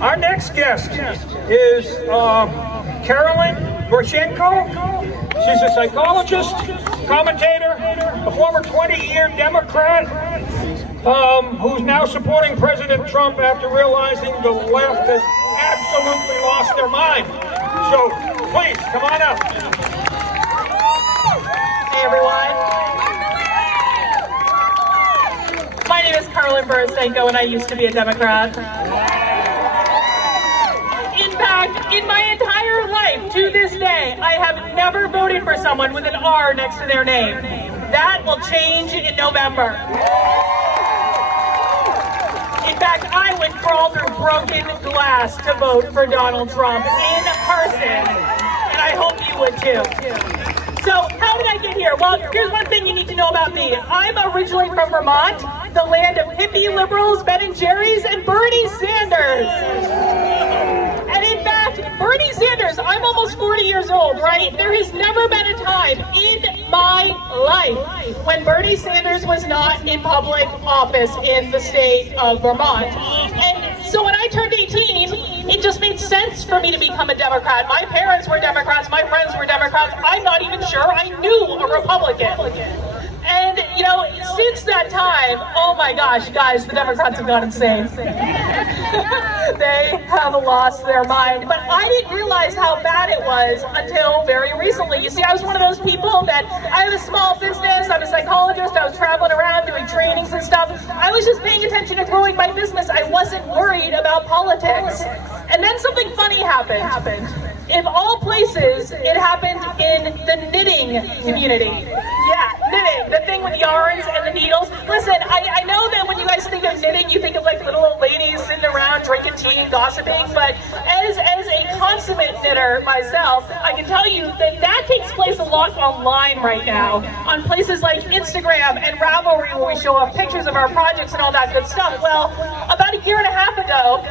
Our next guest is Karlyn Borysenko. She's a psychologist, commentator, a former 20-year Democrat who's now supporting President Trump after realizing the left has absolutely lost their mind. So, please, come on up. Hey, everyone. My name is Karlyn Borysenko, and I used to be a Democrat. In fact, in my entire life, to this day, I have never voted for someone with an R next to their name. That will change in November. In fact, I would crawl through broken glass to vote for Donald Trump in person, and I hope you would too. So, how did I get here? Well, here's one thing you need to know about me. I'm originally from Vermont, the land of hippie liberals, Ben and Jerry's, and Bernie Sanders. And in fact, Bernie Sanders, I'm almost 40 years old, right? There has never been a time in my life when Bernie Sanders was not in public office in the state of Vermont. And so when I turned 18, it just made sense for me to become a Democrat. My parents were Democrats, my friends were Democrats. I'm not even sure I knew a Republican. And, you know, since that time, oh my gosh, guys, the Democrats have gone insane. They have lost their mind. But I didn't realize how bad it was until very recently. You see, I was one of those people that, I have a small business, I'm a psychologist, I was traveling around doing trainings and stuff. I was just paying attention to growing my business. I wasn't worried about politics. And then something funny happened. In all places, it happened in the knitting community. Yeah, knitting, the thing with yarns and the needles. Listen, I know that when you guys think of knitting, you think of like little old ladies sitting around drinking tea and gossiping, but as a consummate knitter myself, I can tell you that that takes place a lot online right now, on places like Instagram and Ravelry, where we show off pictures of our projects and all that good stuff. Well, about a year and a half ago,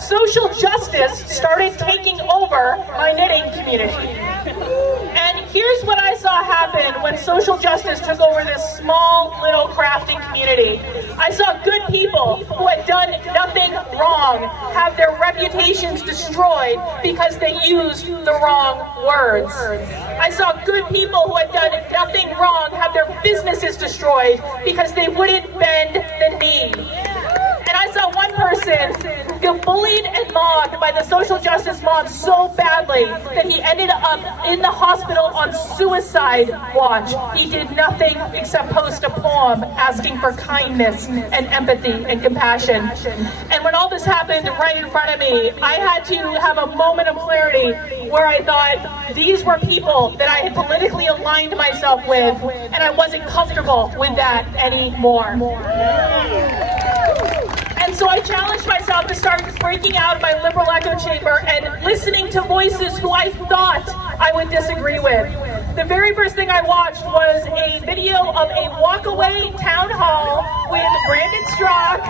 social justice started taking over my knitting community. And here's what I saw happen when social justice took over this small little crafting community. I saw good people who had done nothing wrong have their reputations destroyed because they used the wrong words. I saw good people who had done nothing wrong have their businesses destroyed because they wouldn't bend the knee. And I saw one person get bullied and mobbed by the social justice mob so badly that he ended up in the hospital on suicide watch. He did nothing except post a poem asking for kindness and empathy and compassion. And when all this happened right in front of me, I had to have a moment of clarity where I thought these were people that I had politically aligned myself with, and I wasn't comfortable with that anymore. And so I challenged myself to start breaking out of my liberal echo chamber and listening to voices who I thought I would disagree with. The very first thing I watched was a video of a walkaway town hall with Brandon Strzok,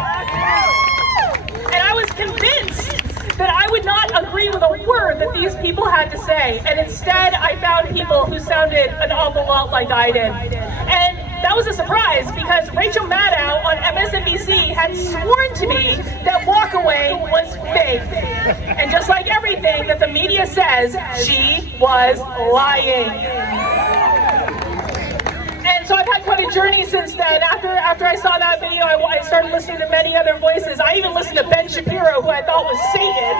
and I was convinced that I would not agree with a word that these people had to say. And instead, I found people who sounded an awful lot like I did. And that was a surprise because Rachel Maddow on MSNBC had sworn to me that walkaway was fake. And just like everything that the media says, she was lying. And so I've had quite a journey since then. After I saw that video, I started listening to many other voices. I even listened to Ben Shapiro, who I thought was Satan,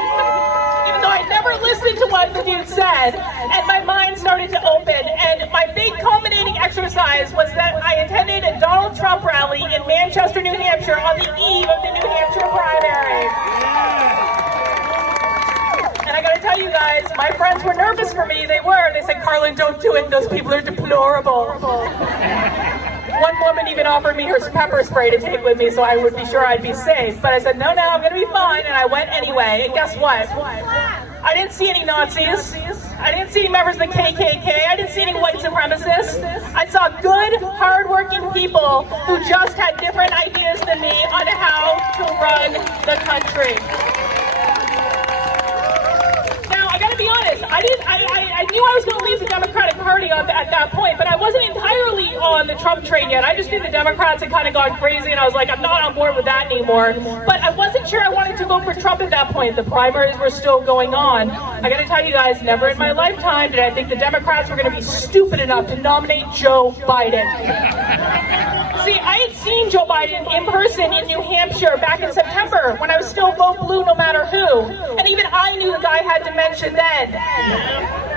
even though I never listened to what the dude said. And my mind started to open. And my big culminating exercise was that I attended a Donald Trump rally in Manchester, New Hampshire on the eve of the New Hampshire primary. And I gotta tell you guys, my friends were nervous for me. They were. They said, "Karlyn, don't do it. Those people are deplorable." One woman even offered me her pepper spray to take with me so I would be sure I'd be safe. But I said, no, I'm gonna be fine. And I went anyway. And guess what? I didn't see any Nazis. I didn't see any members of the KKK. I didn't see any white supremacists. I saw good, hardworking people who just had different ideas than me on how to run the country. Now, I gotta be honest, I knew I was going to leave the Democratic Party at that point, but I wasn't entirely on the Trump train yet. I just knew the Democrats had kind of gone crazy, and I was like, I'm not on board with that anymore. But I wasn't sure I wanted to vote for Trump at that point. The primaries were still going on. I got to tell you guys, never in my lifetime did I think the Democrats were going to be stupid enough to nominate Joe Biden. See, I had seen Joe Biden in person in New Hampshire back in September when I was still vote blue no matter who. And even I knew the guy had dementia then.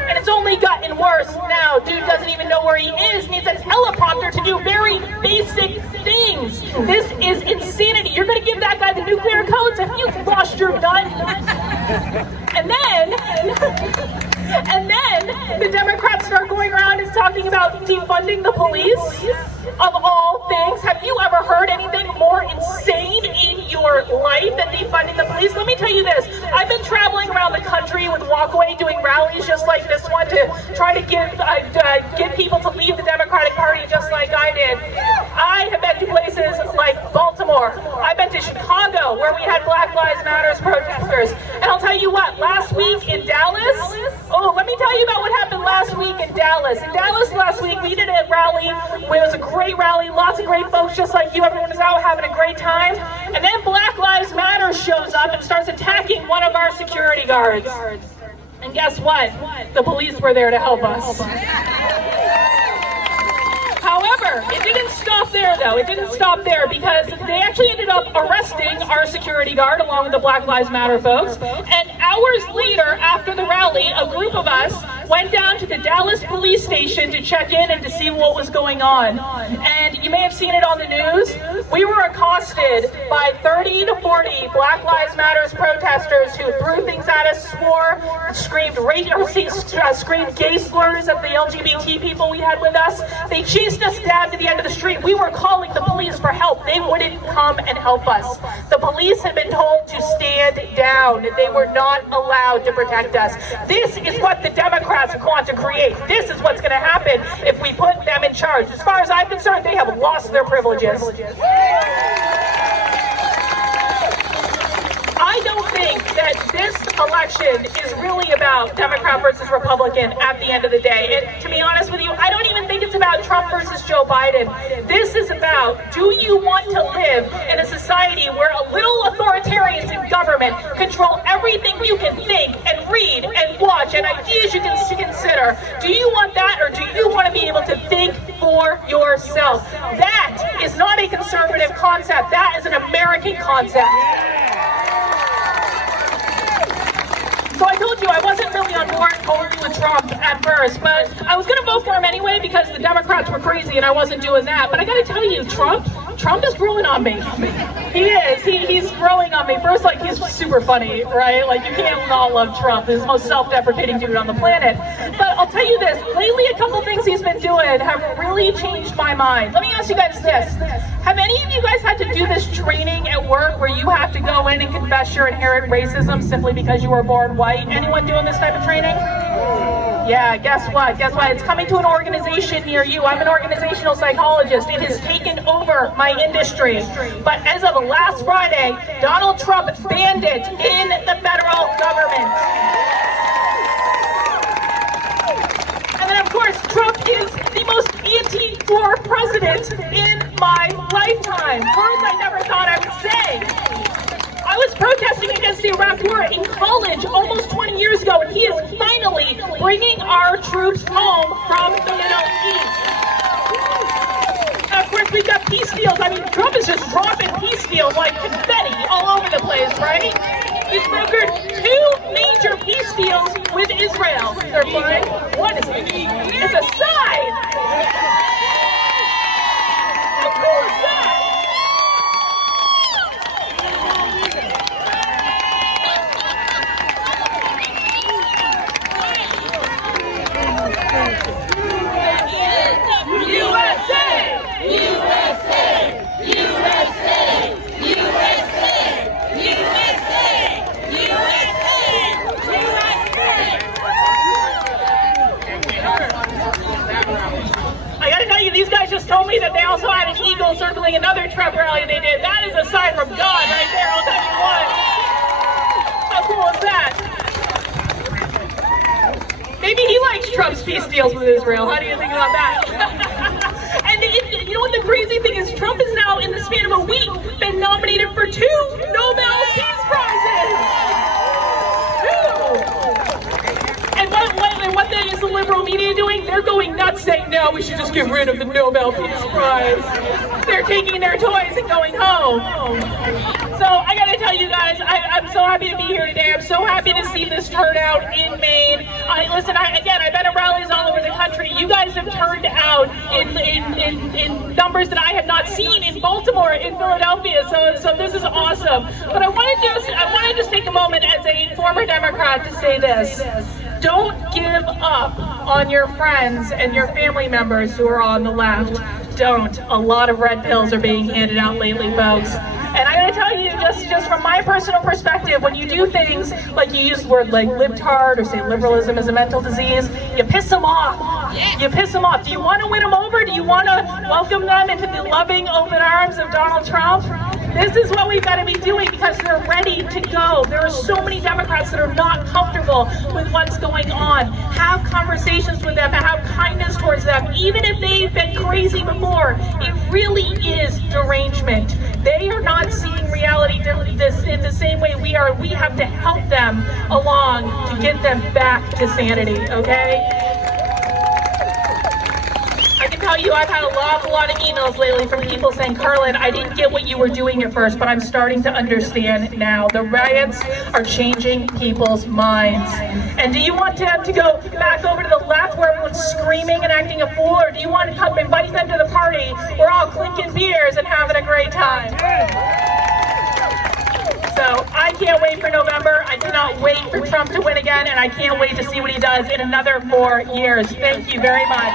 And it's only gotten worse now. Dude doesn't even know where he is, needs a teleprompter to do very basic things. This is insanity. You're going to give that guy the nuclear codes if you've lost your nut? And then the Democrats start going around and talking about defunding the police. Of all things, have you ever heard anything more insane in your life than defunding the police? Let me tell you this. I've been traveling around the country with Walkaway doing rallies just like this one to try to get people to leave the Democratic Party just like I did. I have been to places like Baltimore. I've been to Chicago where we had Black Lives Matter protesters. And I'll tell you what, last week in Dallas, let me tell you about what happened last week in Dallas. In Dallas last week, we did a rally. It was a great rally, lots of great folks just like you. Everyone was out having a great time. And then Black Lives Matter shows up and starts attacking one of our security guards. And guess what? The police were there to help us. However, it didn't stop there, though. It didn't stop there because they actually ended up arresting our security guard along with the Black Lives Matter folks. And hours later, after the rally, a group of us went down to the Dallas police station to check in and to see what was going on. And you may have seen it on the news. We were accosted by 30 to 40 Black Lives Matter protesters who threw things at us, swore, screamed gay slurs at the LGBT people we had with us. They chased us down to the end of the street. We were calling the police for help. They wouldn't come and help us. The police had been told to stand down. They were not allowed to protect us. This is what the Democrats want to create. This is what's going to happen if we put them in charge. As far as I'm concerned, they have lost their privileges. I don't think that this election is really about Democrat versus Republican at the end of the day. To be honest with you, I don't even think it's about Trump versus Joe Biden. This is about, do you want to live in a society where a little authoritarians in government control everything you can think and read and watch and ideas you can consider? Do you want that, or do you want to be able to think for yourself? That is not a conservative concept. That is an American concept. So I told you I wasn't really on board totally with Trump at first, but I was going to vote for him anyway because the Democrats were crazy and I wasn't doing that. But I got to tell you, Trump is growing on me. He is. He's growing on me. First, like, he's super funny, right? Like, you can't not love Trump. He's the most self-deprecating dude on the planet. But I'll tell you this, lately a couple things he's been doing have really changed my mind. Let me ask you guys this. Have any of you guys had to do this training at work where you have to go in and confess your inherent racism simply because you were born white? Anyone doing this type of training? Yeah, guess what? Guess what? It's coming to an organization near you. I'm an organizational psychologist. It has taken over my industry. But as of last Friday, Donald Trump banned it in the federal government. And then, of course, Trump is the most anti-war president in my lifetime. Words I never thought I would say. I was protesting against the Iraq War in college almost 20 years ago, and he is finally bringing our troops home from the Middle East. And of course, we've got peace deals. I mean, Trump is just dropping peace deals like confetti all over the place, right? He's brokered 2 major peace deals with Israel. They're fine. What is it? It's a sign. How cool is that? These guys just told me that they also had an eagle circling another Trump rally they did. That is a sign from God right there, I'll tell you what. How cool is that? Maybe he likes Trump's peace deals with Israel. How do you think about that? And you know what the crazy thing is? Trump is now, in the span of a week, been nominated for 2 Nobel Peace Prizes. 2. And what is the liberal media doing? They're going nuts saying, no, we should just get rid of the Nobel Peace Prize. They're taking their toys and going home. So I gotta tell you guys, I'm so happy to be here today. I'm so happy to see this turnout in Maine. Listen, I've been at rallies all over the country. You guys have turned out in numbers that I have not seen in Baltimore, in Philadelphia. So this is awesome. But I want to just take a moment as a former Democrat to say this. Don't give up on your friends and your family members who are on the left. Don't. A lot of red pills are being handed out lately, folks. And I gotta tell you, just from my personal perspective, when you do things like you use the word like libtard or say liberalism is a mental disease, you piss them off. You piss them off. Do you want to win them over? Do you want to welcome them into the loving, open arms of Donald Trump? This is what we've got to be doing because they're ready to go. There are so many Democrats that are not comfortable with what's going on. Have conversations with them, have kindness towards them, even if they've been crazy before. It really is derangement. They are not seeing reality in the same way we are. We have to help them along to get them back to sanity, okay? I can tell you I've had a lot of emails lately from people saying, Karlyn, I didn't get what you were doing at first, but I'm starting to understand now. The riots are changing people's minds. And do you want them to go back over to the left where everyone's screaming and acting a fool, or do you want to come invite them to the party? We're all clinking beers and having a great time. So I can't wait for November. I cannot wait for Trump to win again, and I can't wait to see what he does in another 4 years. Thank you very much.